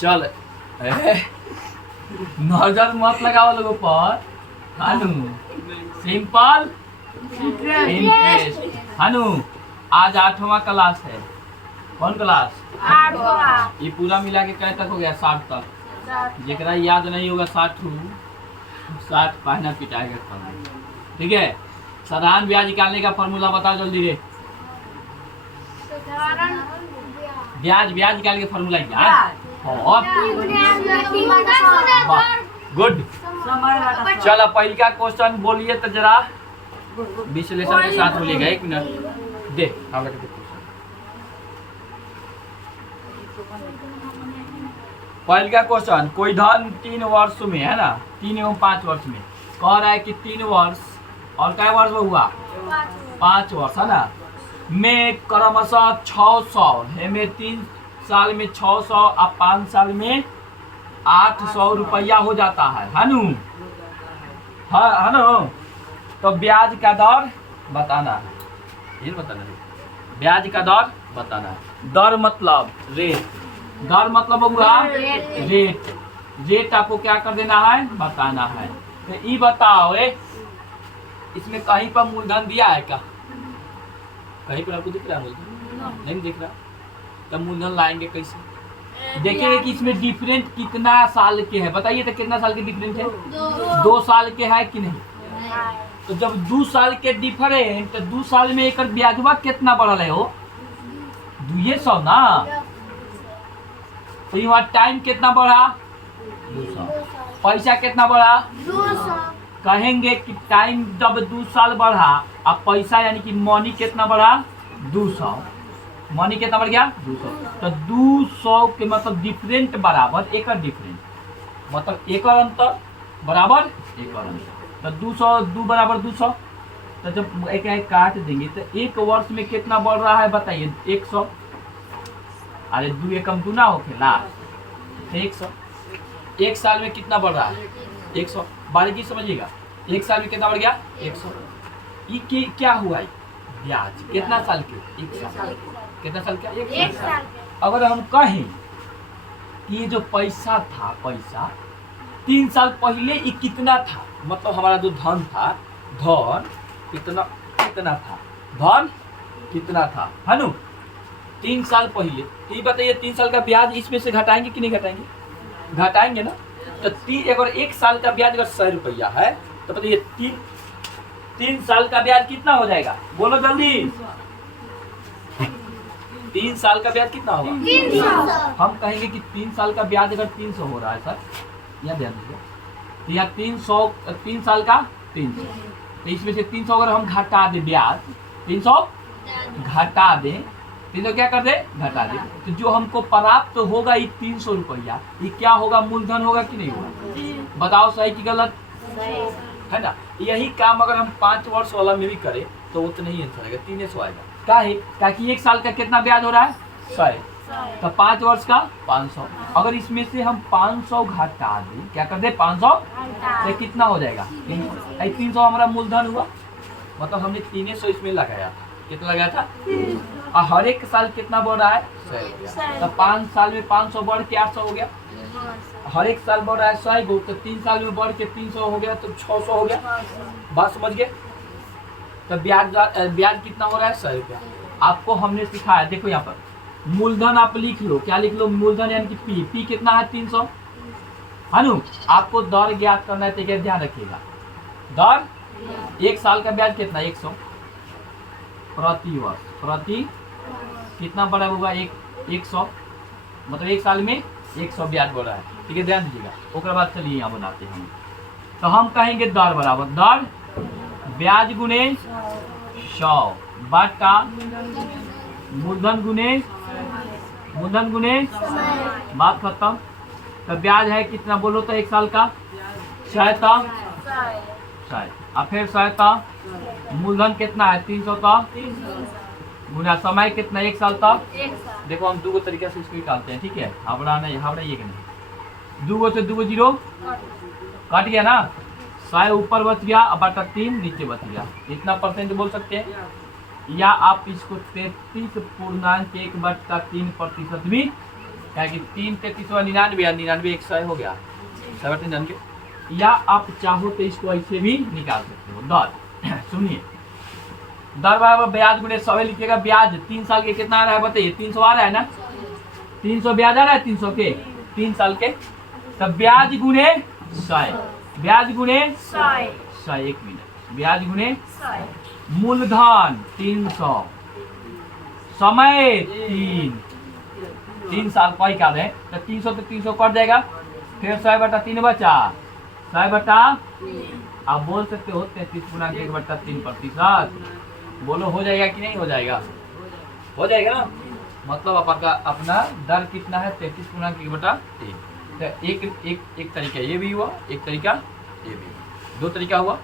चल नजर मत लगाओ लोगों पर। हानू सिंपल इंटरेस्ट। हानू आज 8वां क्लास है। कौन क्लास? 8वां। ये पूरा मिला के क्या तक हो गया? 60 तक। जेकरा याद नहीं होगा 60 पहना पिटाएगा। ठीक है, साधारण ब्याज निकालने का फॉर्मूला बताओ जल्दी रे। ब्याज निकालने का फॉर्मूला याद? गुड। चलो पहले का क्वेश्चन बोलिए तो जरा विश्लेषण के साथ बोलिएगा। 1 मिनट दे हम लोग के। पहले का क्वेश्चन, कोई धन 3 वर्ष में है ना, 3 एवं 5 वर्ष में कह रहा है कि 3 वर्ष और क्या वर्ष में हुआ? 5 वर्ष है ना, में क्रमशः 600 है, में 3 साल में 600 और 5 साल में 800 रुपया हो जाता है। हानू है ना, तो ब्याज का दर बताना है। ये बताना है, ब्याज का दर बताना है। दर मतलब रेट, दर मतलब हुआ रेट। रेट आपको क्या कर देना है? बताना है। तो ये बताओ इसमें कहीं पर मूलधन दिया है क्या? कहीं पर आपको दिख रहा है मूलधन? नहीं दिख रहा। तब मूलधन लाएंगे कैसे? देखेंगे कि इसमें डिफरेंट कितना साल के है। बताइए तो कितना साल के डिफरेंट है? 2 साल के है कि नहीं? तो जब 2 साल के डिफरेंट, तो 2 साल में एक ब्याजवा कितना बढ़ल है? हो 200 ना। तो यहाँ टाइम कितना बढ़ा? 200। पैसा कितना बढ़ा? 200। कहेंगे कि टाइम जब 2 साल बढ़ा, अब पैसा यानी कि मनी कितना बढ़ा? 200। मनी कितना बढ़ गया? 200। तो 200 के मतलब डिफरेंट बराबर एक डिफरेंट, मतलब एक अंतर बराबर एक अंतर। तो 200 2 बराबर 200। तो जब एक काट देंगे तो 1 वर्ष में कितना बढ़ रहा है बताइए? 100। अरे 2 एकम 2 ना होखेला, 100। 1 साल में कितना बढ़ रहा है? 100। बारीकी समझिएगा, 1 साल में कितना बढ़ गया? 100। ये क्या हुआ? ब्याज कितना साल के? 1 साल। कितना साल का? 1 साल। अगर हम कहें कि ये जो पैसा था, पैसा 3 साल पहले ये कितना था, मतलब हमारा जो धन था, धन कितना था, धन कितना था? है ना, 3 साल पहले। तो ये बताइए 3 साल का ब्याज इसमें से घटाएंगे कि नहीं घटाएंगे? घटाएंगे ना। तो अगर 1 साल का ब्याज अगर 100 रुपया है, तो बताइए 3 साल का ब्याज कितना हो जाएगा? बोलो जल्दी। 3 साल का ब्याज कितना होगा? 300। हम कहेंगे कि 3 साल का ब्याज अगर 300 हो रहा है सर, यहाँ ध्यान दीजिए, तो यहाँ 3 साल का 300, तो इसमें से 300 अगर हम घटा दे, ब्याज 300 घटा दे, 300 क्या कर दे? घटा दे। तो जो हमको प्राप्त तो होगा ये 300 रुपया, ये क्या होगा? मूलधन होगा कि नहीं होगा? बताओ सही कि गलत? है ना। यही काम अगर हम 5 वर्ष वाला में भी करें तो वो तो नहीं आंसर आएगा, 300 आएगा। क्या है? ताकि 1 साल का कितना ब्याज हो रहा है? 100। तो 5 वर्ष का 500। अगर इसमें से हम 500 घटा दें, क्या कर दे? 500 तो कितना हो जाएगा? 300। 300 हमारा मूलधन हुआ, मतलब हमने 300 इसमें लगाया था। कितना लगाया था? और हर एक साल कितना बढ़ रहा है? 100। तो 5 साल में 500 बढ़ के 800 हो गया। हर एक साल बढ़ रहा है 100 गो, तो 3 साल में बढ़ के 300 हो गया, तो 600 हो गया। बात समझ गए? तो ब्याज कितना हो रहा है? 100 रुपया। आपको हमने सिखाया, देखो यहाँ पर मूलधन आप लिख लो। क्या लिख लो? मूलधन यानी कि पी कितना है? 300। है ना। आपको दर ज्ञात करना है, तो ध्यान रखिएगा। दर 1 साल का ब्याज कितना? 100 प्रति वर्ष। प्रति कितना बढ़ा होगा? 100, मतलब 1 साल में 100 ब्याज बढ़ रहा है। ठीक है, ध्यान दीजिएगा। उसके बाद चलिए यहाँ बनाते हैं हम। तो हम कहेंगे दर बराबर दर ब्याज गुने 100 बटा मूलधन गुने बात खत्म। तो ब्याज है कितना बोलो तो? 1 साल का 100 और फिर 100 मूलधन कितना है? 300 गुना समय कितना? 1 साल तक। देखो हम 2 तरीके से इसको निकालते हैं। ठीक है, हावड़ा ये कि नहीं, 2 से 2 जीरो कट गया ना, 100 ऊपर बच गया और बटा 3 नीचे बच गया। इतना परसेंट बोल सकते हैं, या आप इसको 33.1/3% भी क्या कि 3 33 99 और 99 100 हो गया 99। या आप चाहो तो इसको ऐसे भी निकाल सकते हो। दर सुनिए, दर बराबर ब्याज गुणे 100 लिखिएगा। ब्याज 3 साल के कितना आ रहा है बताइए? 300 आ रहा है ना? 300 ब्याज आ रहा है 300 के 3 साल के। तब ब्याज गुणे 100, ब्याज गुणे 100 1 मिनट, ब्याज गुणे मूलधन 300, समय 3 साल का ही का है तो 300 तो 300 कट जाएगा, फिर 100/3 बचा 100/3। आप बोल सकते हो 33/1/3%। बोलो हो जाएगा कि नहीं हो जाएगा? हो जाएगा ना। मतलब अपना दर कितना है? 33/1/3। तो एक तरीका ये भी हुआ, एक तरीका ये भी हुआ, 2 तरीका हुआ।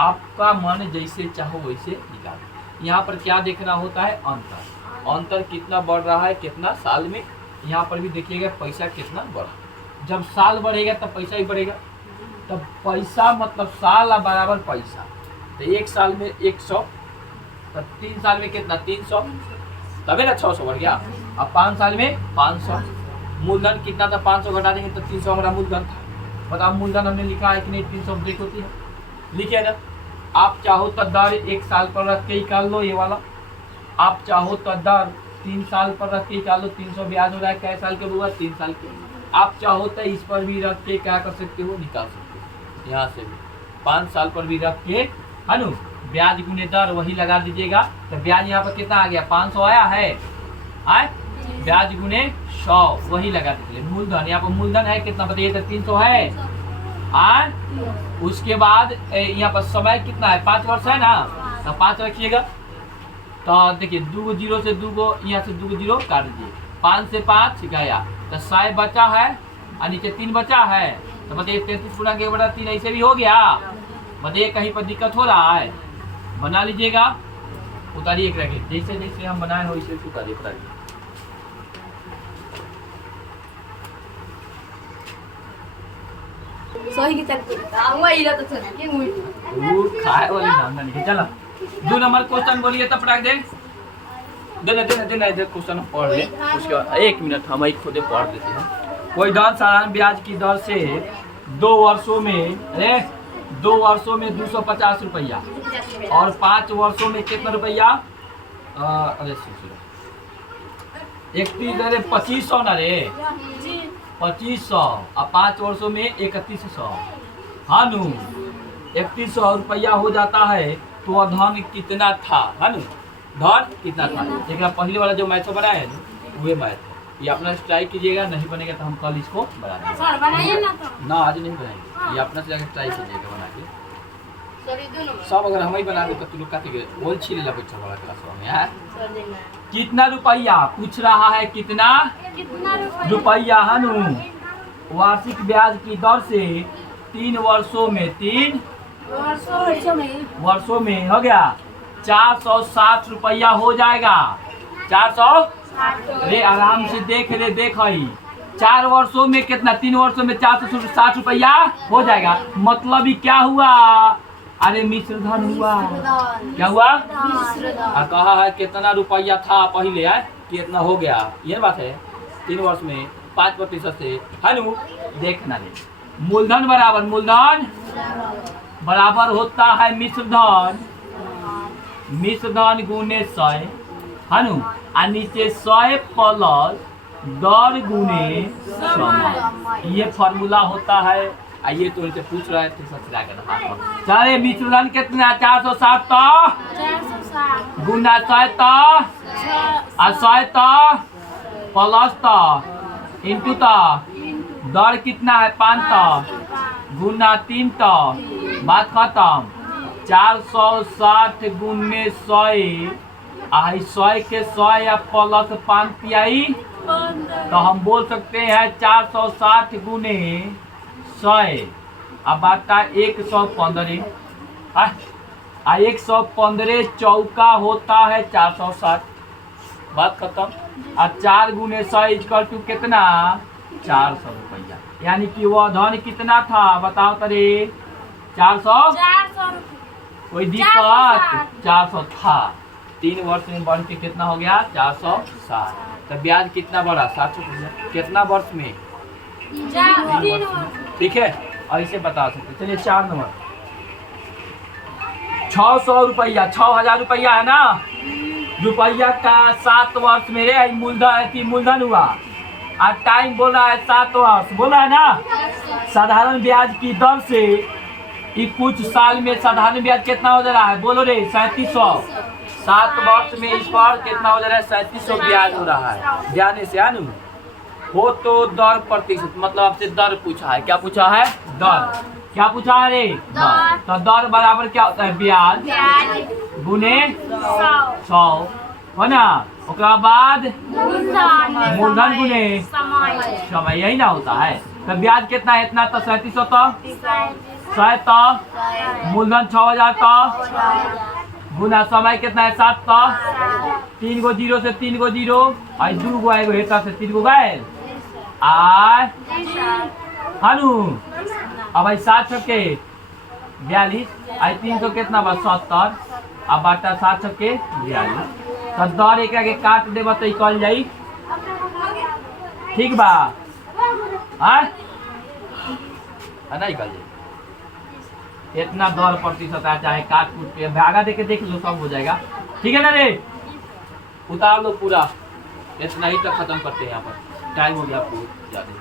आपका मन जैसे चाहो वैसे निकालो। यहाँ पर क्या देखना होता है? अंतर। अंतर कितना बढ़ रहा है कितना साल में। यहाँ पर भी देखिएगा पैसा कितना बढ़ा। जब साल बढ़ेगा तब पैसा ही बढ़ेगा। तब पैसा मतलब साल बराबर पैसा। तो 1 साल में 100, तब 3 साल में कितना? 300, तभी ना 600 बढ़ गया। अब 5 साल में 500। मूलधन कितना था? 500 घटा देंगे तो 300 हमारा मूलधन था। बताओ मूलधन हमने लिखा है कि नहीं? 300 ब्रेक होती है, लिखिए ना। आप चाहो तो दर 1 साल पर रख के निकाल लो ये वाला। आप चाहो तो दर 3 साल पर रख के निकाल लो। 300 ब्याज हो रहा है कै साल के हुआ? 3 साल के। आप चाहो तो इस पर भी रख के क्या कर सकते हो? निकाल सकते हो। यहाँ से भी 5 साल पर भी रख के है ना, ब्याज गुने दर वही लगा दीजिएगा। तो ब्याज यहाँ पर कितना आ गया? 500 आया है। आए ब्याज गुने 100 वही लगा दीजिए। मूलधन यहाँ पर मूलधन है कितना बताइए? तो 300 है। उसके बाद यहाँ पर समय कितना है? 5 वर्ष है ना, तो 5 रखिएगा। तो देखिए 2 जीरो से 2 यहाँ से 2 जीरो काट दीजिए। 5 से 5 गया तो 100 बचा है और नीचे 3 बचा है। तो बताइए 33/1/3 ऐसे भी हो गया। बताइए कहीं पर दिक्कत हो रहा है? बना लीजिएगा, उतारिए एक रखे जैसे जैसे हम बनाए हो वैसे उतारिए उतारिए। सही के चल आऊंगा इला तो चल के मुई वो खाए वाली नाम ना लिखे। चलो 2 नंबर क्वेश्चन बोलिए तब रख दे। देना इधर क्वेश्चन पढ़ ले। उसके बाद 1 मिनट हम ही खुद पढ़ देते हैं। कोई धन साधारण ब्याज की दर से 2 वर्षों में 250 रुपया और 5 वर्षों में कितना रुपया? अरे 2500 ना रे, 2500 और 5 वर्षों में 3100। हाँ नु 3100 रुपया हो जाता है। तो वह धन कितना था? है नु धन कितना था? लेकिन पहले वाला जो मैथ बनाया है वही मैथ है। ये अपना से ट्राई कीजिएगा, नहीं बनेगा तो हम कल इसको बना देंगे। सर बनाइए ना तो ना आज नहीं बनाएंगे, ये अपना से जाकर ट्राई कीजिएगा बना के। सब अगर हम ही बना दे तो तू लोग कहते बोल छीले ला बच्चा वाला क्लास में यार। कितना रुपया पूछ रहा है? कितना रुपया है नु? वार्षिक ब्याज की दर से 3 वर्षों में 3 वर्षों में हो गया 460 रुपया हो जाएगा। 400 रे आराम से देख रे देख ही 4 वर्षों में कितना? 3 वर्षों में 460 रुपया हो जाएगा। मतलब ही क्या हुआ? अरे मिश्र धन हुआ। क्या हुआ? कहा है कितना रुपया था पहले है कितना हो गया। ये बात है 3 वर्ष में 5% से है नु। देखना रे मूलधन बराबर मूलधन बराबर होता है मिश्र धन गुने 100 है नु। और नीचे 100 प्लस दर गुने समय। ये फॉर्मूला होता है। आइए तो इनसे पूछ रहे थे ससुरा का सारे मिश्र धन कितना? 460 तो गुना 100 तो 100 तो प्लस तो इंटू तो दर कितना है? 5 तो गुना 3 तो बात खत्म। 460 गुने 100 आई 100 के 100 या प्लस 5 पियाई तो हम बोल सकते हैं 460 गुने 100 अब आता 115। 115 चौका होता है 460। बात खत्म। और 4 गुने 100 इक्वल टू कितना? 400 रुपया। यानी कि वह धन कितना था बताओ तरे? 400 कोई दिक्कत? 400 था। 3 वर्ष में बढ़ के कितना हो गया? 460। तो ब्याज कितना बढ़ा 700%, कितना वर्ष में? 3 ठीक है, ऐसे बता सकते। चलिए 4 नंबर 600 रुपया, 6000 रुपया है ना, रुपया का 7 वर्ष मेरे मूलधन हुआ और टाइम बोल रहा है 7 वर्ष, बोला है ना। साधारण ब्याज की दर से ये कुछ साल में साधारण ब्याज कितना हो जा रहा है, बोलो रे 3700। 7 वर्ष में इस पर कितना हो जा रहा है, 3700 ब्याज हो रहा है। जाने से आनू हो तो दर प्रतिशत, मतलब आपसे दर पूछा है, क्या पूछा है, दर। क्या पूछा है रे, दर। तो दर बराबर क्या होता है, ब्याज गुने 100 है ना, उसके बाद मूलधन गुने समय, यही ना होता है। तो ब्याज कितना है, इतना तो 3700 तो 100 तो मूलधन 6000 तो गुना समय कितना है 7 तो 3 गो जीरो से 3 गो जीरो और 2 गो आएगो हेता से 3 गो गए आय हनु। अब भाई 7 छक्के 42 आई 300 कितना बा 70 अब बाटा 7 छक्के 42। तो दर एक के काट देबा तो निकल जाई, ठीक बा हां नहीं निकल जाई। इतना दर प्रतिशत है, चाहे काट कूट के भागा दे के देख लो, सब हो जाएगा। ठीक है ना रे, उतार लो पूरा, इतना ही तक खत्म करते हैं। यहाँ पर टाइम हो गया आपको ज्यादा।